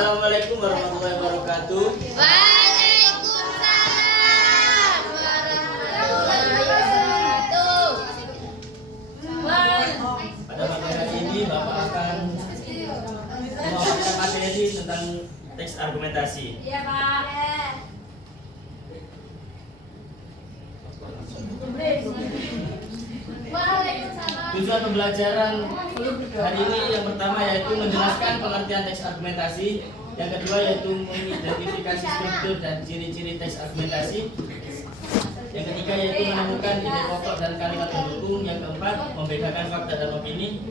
Assalamualaikum warahmatullahi wabarakatuh. Waalaikumsalam warahmatullahi wabarakatuh. Pada materi hari ini Bapak akan memaparkan materi tentang teks argumentasi. Iya, Pak. Waalaikumsalam. Tujuan pembelajaran hari ini yang pertama yaitu menjelaskan pengertian teks argumentasi, yang kedua yaitu mengidentifikasi struktur dan ciri-ciri teks argumentasi, yang ketiga yaitu menemukan ide pokok dan kalimat pendukung, yang keempat membedakan fakta dan opini,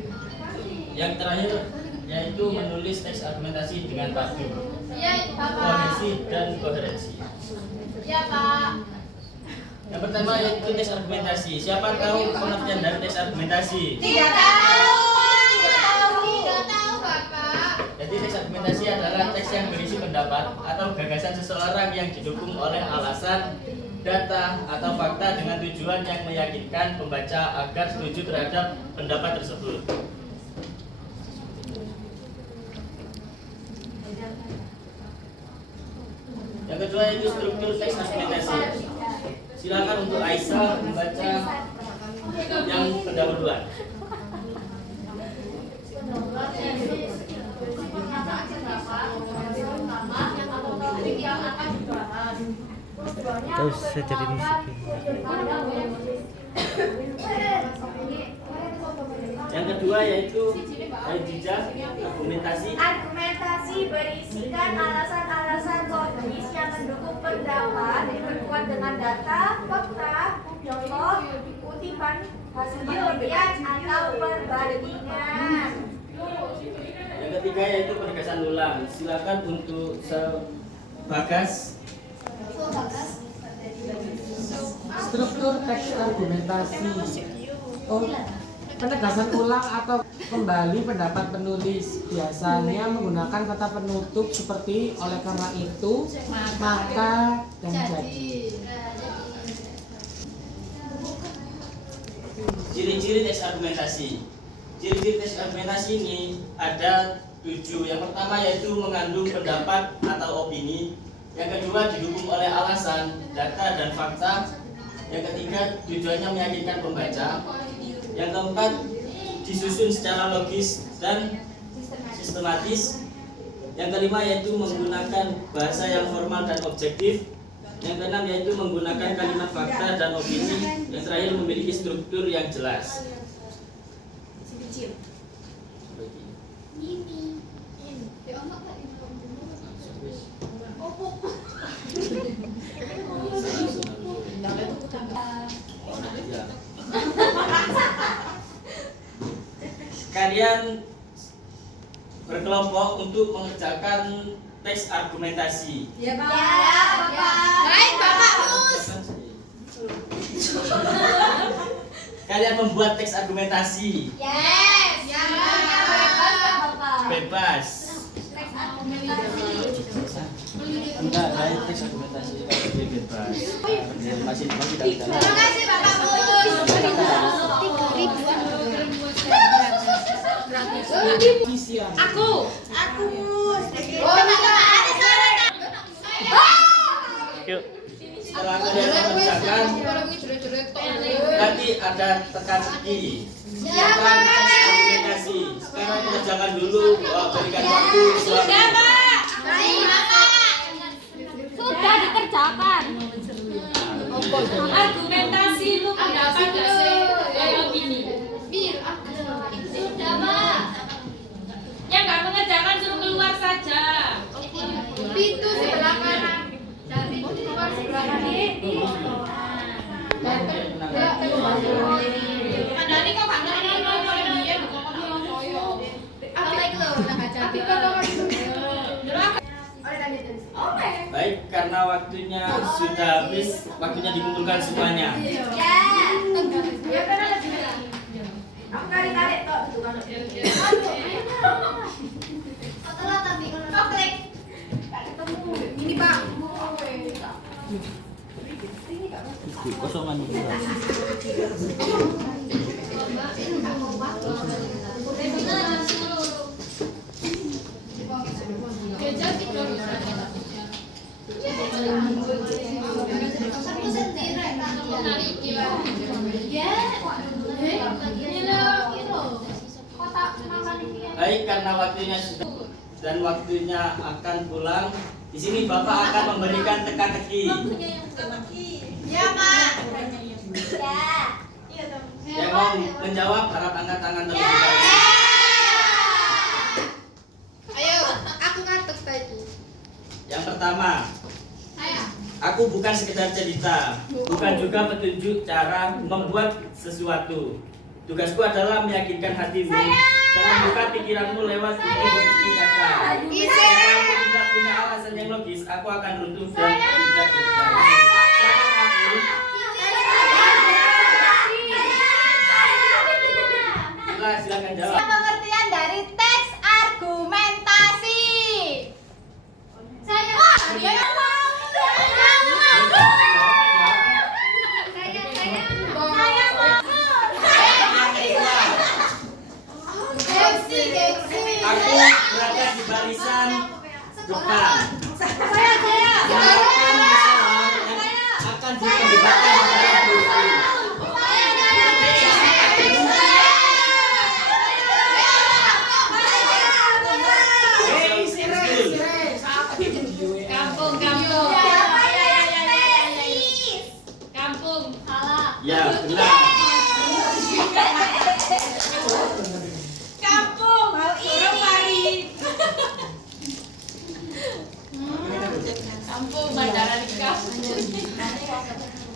yang terakhir yaitu menulis teks argumentasi dengan padu, Iya, Bapak. kohesi dan koherensi. Iya, Pak. Yang pertama yaitu teks argumentasi. Siapa tahu pengertian dari teks argumentasi? Tidak tahu. Tidak tahu, Bapak. Jadi teks argumentasi adalah teks yang berisi pendapat atau gagasan seseorang yang didukung oleh alasan, data, atau fakta dengan tujuan yang meyakinkan pembaca agar setuju terhadap pendapat tersebut. Yang kedua yaitu struktur teks argumentasi. Silakan untuk Aisyah membaca yang pendahuluan. Terus saya jadi musik. Yang kedua yaitu Aidijah argumentasi. Argumentasi berisikan alasan-alasan logis yang mendukung pendapat, diperkuat dengan data, fakta, contoh, kutipan, hasil penelitian atau perbandingan. Yang ketiga yaitu penegasan ulang. Silakan untuk Bagas. Struktur teks argumentasi. Penegasan ulang atau kembali pendapat penulis biasanya menggunakan kata penutup seperti oleh karena itu, maka, dan jadi. Ciri-ciri teks argumentasi. Ciri-ciri teks argumentasi ini ada 7. Yang pertama yaitu mengandung pendapat atau opini. Yang kedua didukung oleh alasan, data, dan fakta. Yang ketiga tujuannya meyakinkan pembaca. Yang keempat disusun secara logis dan sistematis. Yang kelima yaitu menggunakan bahasa yang formal dan objektif. Yang keenam yaitu menggunakan kalimat fakta dan opini. Yang terakhir memiliki struktur yang jelas. Kalian berkelompok untuk mengerjakan teks argumentasi. Ya, Bapak. Baik, Bapak Mus. Kalian membuat teks argumentasi. Yes. Ya. Bebas. Teks argumentasi. Enggak, dari teks argumentasi itu bebas. Masih Terima kasih, Bapak Mus. Aku. Mus. Oh, ada suara. Yuk. Setelah kalian mengerjakan, nanti ada tekan kiri. Silakan teks argumentasi. Sekarang kerjakan dulu. Berikan waktu. Sudah, Pak. Baik, Bapak. Sudah dikerjakan. Argumentasi itu pendapat nggak sih? Kayak gini. Sudah, Pak. Yang nggak mengerjakan suruh keluar saja. Pintu sebelah kanan. Dan pintu keluar sebelah kanan. Kandani kok gak ngerti ngomong dia ngomong koyo. Apa itu lho nang baca. Tapi kalau Baik, karena waktunya sudah habis, waktunya dikumpulkan semuanya. Ya, karena lebih. Aku kali-kali tok itu kan. Setelah tapi kalau klik ketemu ini Pak. Kosongan dulu. Baik, karena waktunya sudah dan waktunya akan pulang. Di sini Bapak akan memberikan teka-teki. Ya, Pak. Yang mau menjawab harap angkat tangan terlebih dahulu. Ayo, aku ngantuk tadi. Yang pertama, Saya. aku bukan sekedar cerita, bukan juga petunjuk cara membuat sesuatu. Tugasku adalah meyakinkan hatimu dan membuka pikiranmu lewat bukti-bukti kata. Jika aku tidak punya alasan yang logis, aku akan runtuh dan tidak berbicara. Siapakah aku? Silakan jawab. Pengertian dari teks argumentasi. Saya. Aku berada di barisan depan. Saya. Melakukan masalah yang akan diperdebatkan secara bukti. Kampung. Ya, benar. Kampung. Kampung Bandara di kampung.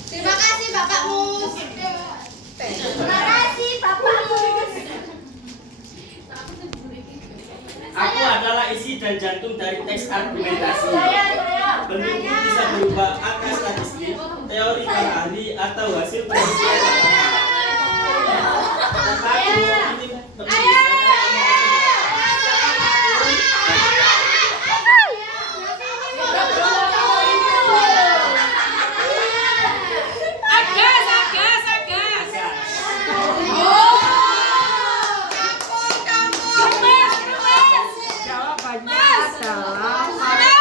Terima kasih Bapak Mus. Terima kasih Bapak Mus. Aku adalah isi dan jantung dari teks argumentasi. Bentuknya bisa berupa angka statistik, teori para ahli, atau hasil penelitian. Tetapi ini Jawabannya adalah fakta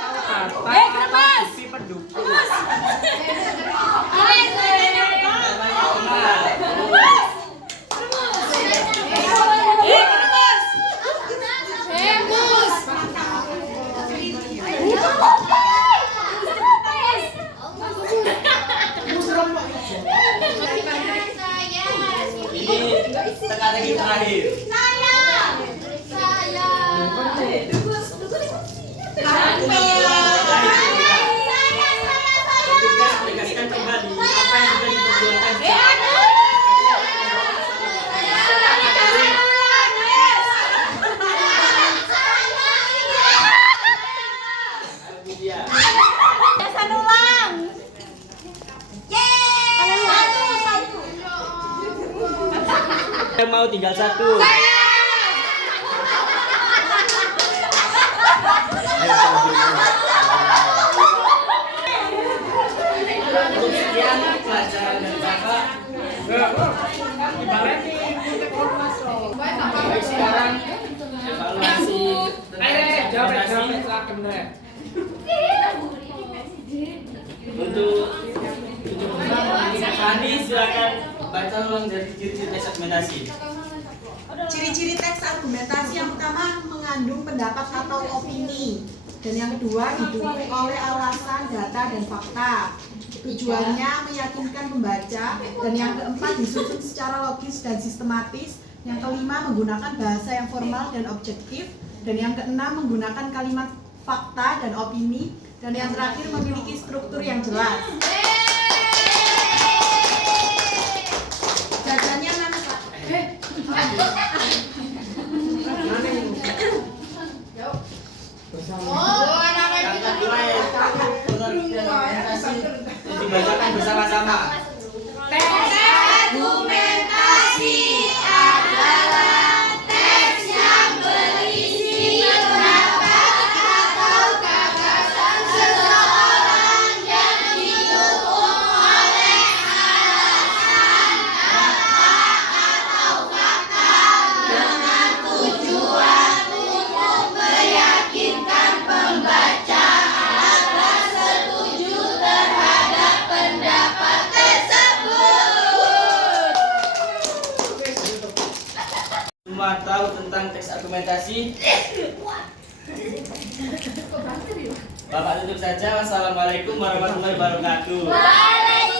atau data atau bukti pendukung. ini teka-teki terakhir. Petugas menegaskan kembali apa yang sudah diperjuangkan. Kemudian yang mau tinggal satu. Untuk sekian pelajaran dari Bapak. Baik, sekarang evaluasi tentang argumentasi. Untuk Fani, silakan baca ulang dari ciri-ciri teks argumentasi. Ciri-ciri teks argumentasi yang pertama mengandung pendapat atau opini, dan yang kedua didukung oleh alasan, data, dan fakta. Tujuannya meyakinkan pembaca, dan yang keempat disusun secara logis dan sistematis. Yang kelima menggunakan bahasa yang formal dan objektif, dan yang keenam menggunakan kalimat fakta dan opini, dan yang terakhir memiliki struktur yang jelas. Jajannya mana Pak? Yang kedua ya, pengertian argumentasi dibacakan bersama-sama. Teks argumentasi adalah teks yang berisi pendapat atau gagasan seseorang yang didukung oleh alasan, data, atau fakta dengan tujuan untuk meyakinkan tahu tentang teks argumentasi? Bapak tutup saja. Wassalamualaikum warahmatullahi wabarakatuh. Waalaikumsalam.